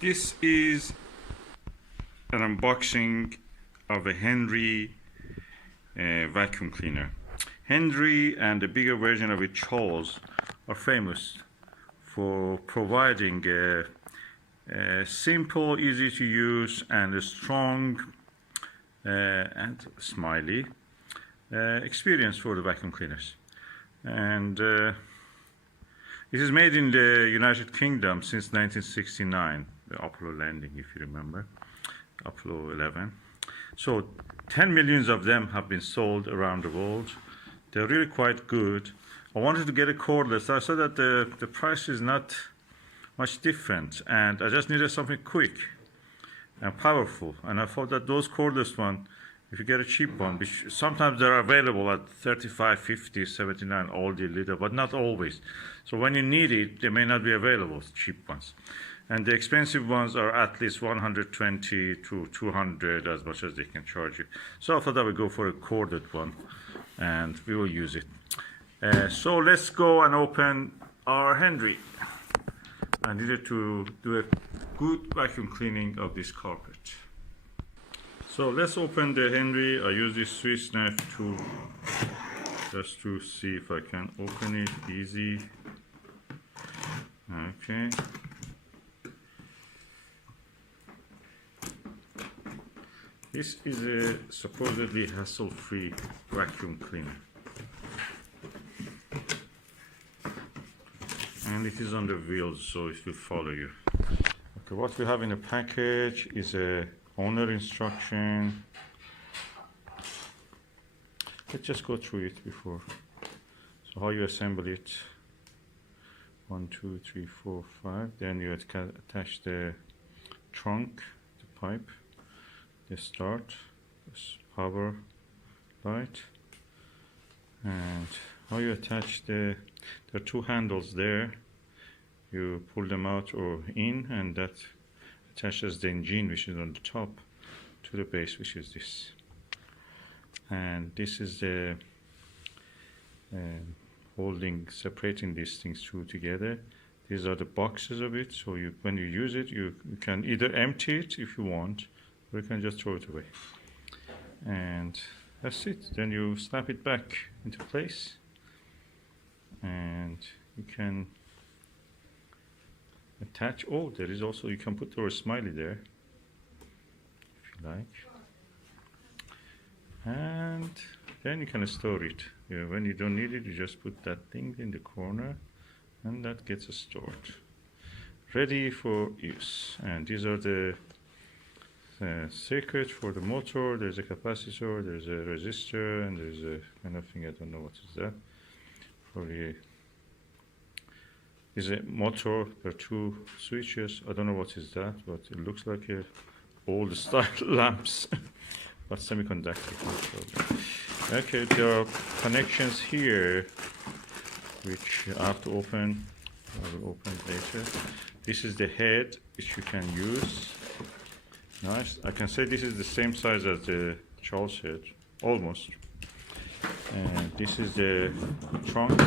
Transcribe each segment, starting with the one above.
This is an unboxing of a Henry vacuum cleaner. Henry and the bigger version of it, Charles, are famous for providing a simple, easy to use, and a strong and smiley experience for the vacuum cleaners. And it is made in the United Kingdom since 1969, the Apollo landing, if you remember, Apollo 11. So 10 millions of them have been sold around the world. They're really quite good. I wanted to get a cordless. I saw that the price is not much different, and I just needed something quick and powerful. And I thought that those cordless ones, if you get a cheap one, which sometimes they're available at 35, 50, 79, all the liter, but not always. So when you need it, they may not be available, cheap ones. And the expensive ones are at least 120 to 200, as much as they can charge you. So I thought I would go for a corded one, and we will use it. So let's go and open our Henry. I needed to do a good vacuum cleaning of this carpet. So let's open the Henry. I use this Swiss knife tool just to see if I can open it easy. Okay. This is a supposedly hassle-free vacuum cleaner. And it is on the wheels, so it will follow you. Okay, what we have in the package is a owner instruction. Let's just go through it before. So how you assemble it. 1, 2, 3, 4, 5. Then you attach the trunk, the pipe, the start, this power light, and how you attach there are two handles there. You pull them out or in, and that attaches the engine, which is on the top, to the base, which is this. And this is the holding, separating these things two together. These are the boxes of it, so when you use it, you can either empty it if you want, or you can just throw it away. And that's it. Then you snap it back into place, and you can attach. Oh, there is also, you can put your smiley there if you like, and then you can store it. When you don't need it, you just put that thing in the corner, and that gets stored, ready for use. And these are the circuit for the motor. There's a capacitor, there's a resistor, and there's a kind of thing, I don't know what is that. Probably is a motor. There are two switches. I don't know what is that, but it looks like a old style lamps, but semiconductor control. Okay, there are connections here which I have to open. I will open it later. This is the head which you can use. Nice. I can say this is the same size as the Charles head, almost. And this is the trunk.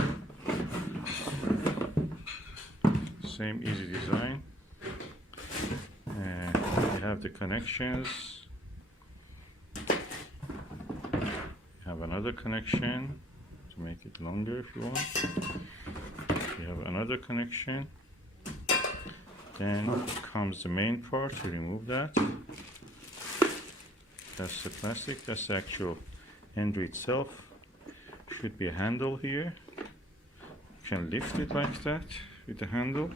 Same easy design. And we have the connections. We have another connection to make it longer if you want. We have another connection. Then comes the main part. To remove that. That's the plastic. That's the actual Henry itself. Should be a handle here. You can lift it like that with the handle.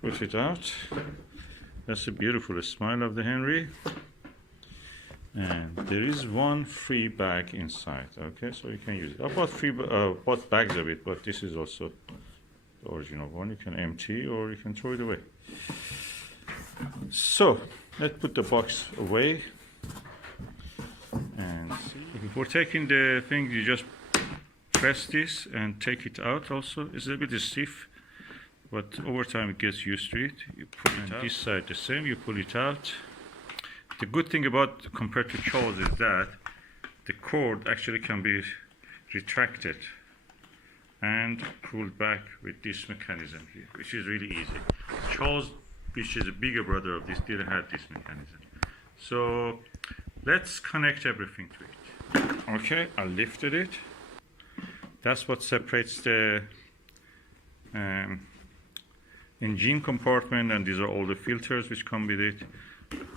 Push it out. That's a beautiful smile of the Henry. And there is one free bag inside. Okay, so you can use it. I bought bags of it, but this is also the original one. You can empty or you can throw it away. So let's put the box away and see. Before taking the thing, you just press this and take it out. Also, it's a bit stiff, but over time it gets used to it. You pull it out. This side the same. You pull it out. The good thing about compared to Charles is that the cord actually can be retracted and pulled back with this mechanism here, which is really easy. Charles which is a bigger brother of this, didn't have this mechanism. So let's connect everything to it. Okay, I lifted it. That's what separates the engine compartment, and these are all the filters which come with it.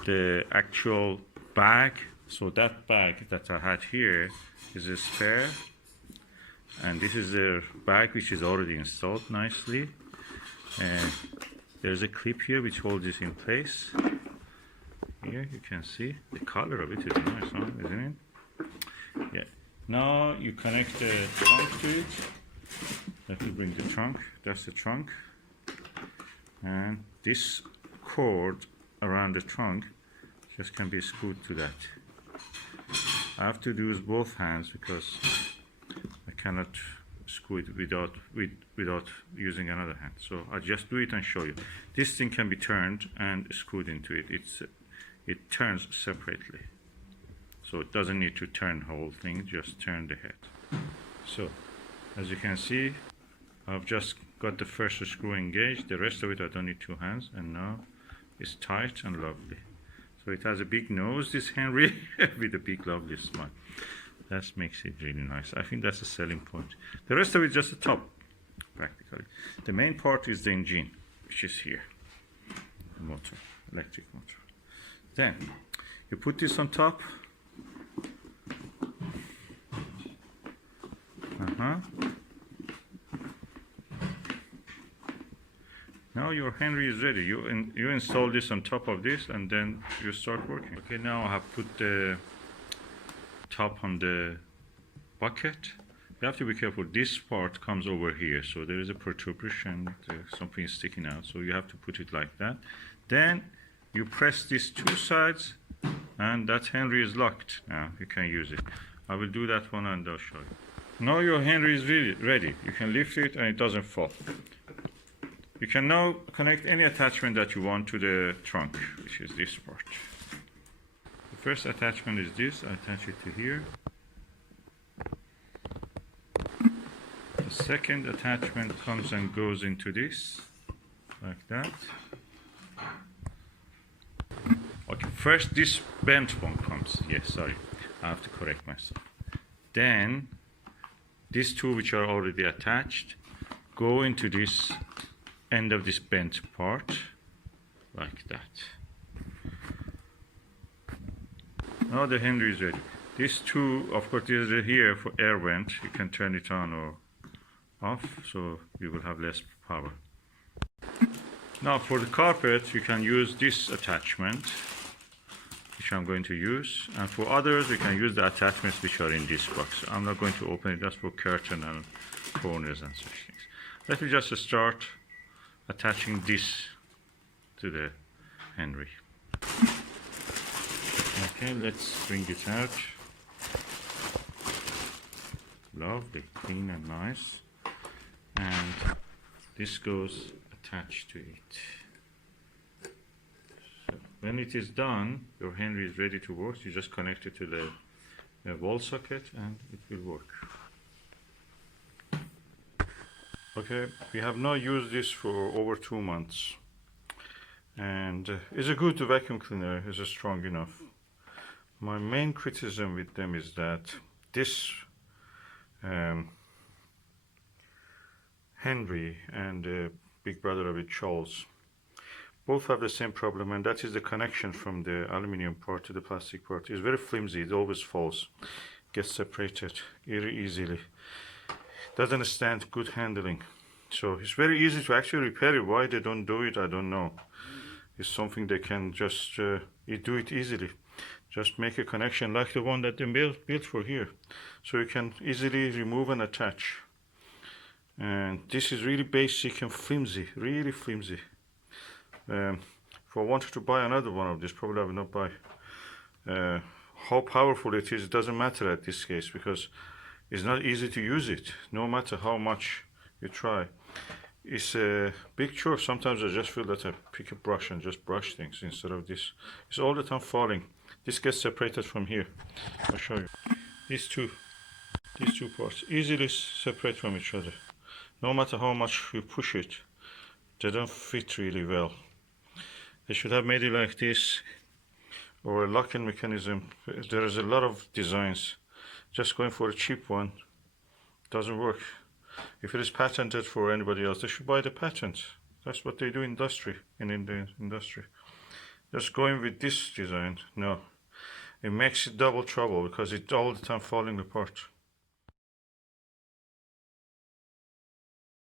The actual bag, so that bag that I had here is a spare, and this is the bag which is already installed nicely. There's a clip here which holds this in place. Here you can see the color of it is nice, huh? Isn't it? Yeah. Now you connect the trunk to it. Let me bring the trunk. That's the trunk. And this cord around the trunk just can be screwed to that. I have to use both hands because I cannot screw it without using another hand. So I'll just do it and show you. This thing can be turned and screwed into it. It turns separately. So it doesn't need to turn the whole thing, just turn the head. So as you can see, I've just got the first screw engaged. The rest of it I don't need two hands, and now it's tight and lovely. So it has a big nose, this Henry, with a big lovely smile. That makes it really nice. I think that's a selling point. The rest of it is just the top, practically. The main part is the engine, which is here. The motor, electric motor. Then you put this on top. Now your Henry is ready. You install this on top of this, and then you start working. Okay, now I have put the top on the bucket. You have to be careful. This part comes over here, so there is a protrusion. Something is sticking out, so you have to put it like that. Then you press these two sides, and that Henry is locked. Now you can use it. I will do that one and I'll show you. Now your Henry is ready. You can lift it and it doesn't fall. You can now connect any attachment that you want to the trunk, which is this part. The first attachment is this. I attach it to here. The second attachment comes and goes into this, like that. Okay, first this bent one comes. Yes, sorry, I have to correct myself. Then these two, which are already attached, go into this end of this bent part, like that. Now the Henry is ready. These two, of course, this is here for air vent. You can turn it on or off, so you will have less power. Now for the carpet, you can use this attachment, which I'm going to use, and for others, you can use the attachments which are in this box. I'm not going to open it, that's for curtain and corners and such things. Let me just start attaching this to the Henry. Okay, let's bring it out. Lovely, clean and nice. And this goes attached to it. So when it is done, your Henry is ready to work. You just connect it to the wall socket and it will work. Okay, we have now used this for over 2 months, and it's a good vacuum cleaner. It's strong enough. My main criticism with them is that this Henry and the big brother of it, Charles, both have the same problem, and that is the connection from the aluminum part to the plastic part. It's very flimsy. It always falls, gets separated very easily. Doesn't stand good handling. So it's very easy to actually repair it. Why they don't do it, I don't know. It's something they can just do it easily. Just make a connection like the one that they built for here. So you can easily remove and attach. And this is really basic and flimsy, really flimsy. If I wanted to buy another one of this, probably I would not buy. How powerful it is, it doesn't matter at this case, because it's not easy to use it, no matter how much you try. It's a big chore. Sometimes I just feel that I pick a brush and just brush things instead of this. It's all the time falling. This gets separated from here. I'll show you. These two parts easily separate from each other. No matter how much you push it, they don't fit really well. They should have made it like this, or a locking mechanism. There is a lot of designs. Just going for a cheap one doesn't work. If it is patented for anybody else, they should buy the patent. That's what they do in the industry. Just going with this design, no. It makes it double trouble because it's all the time falling apart.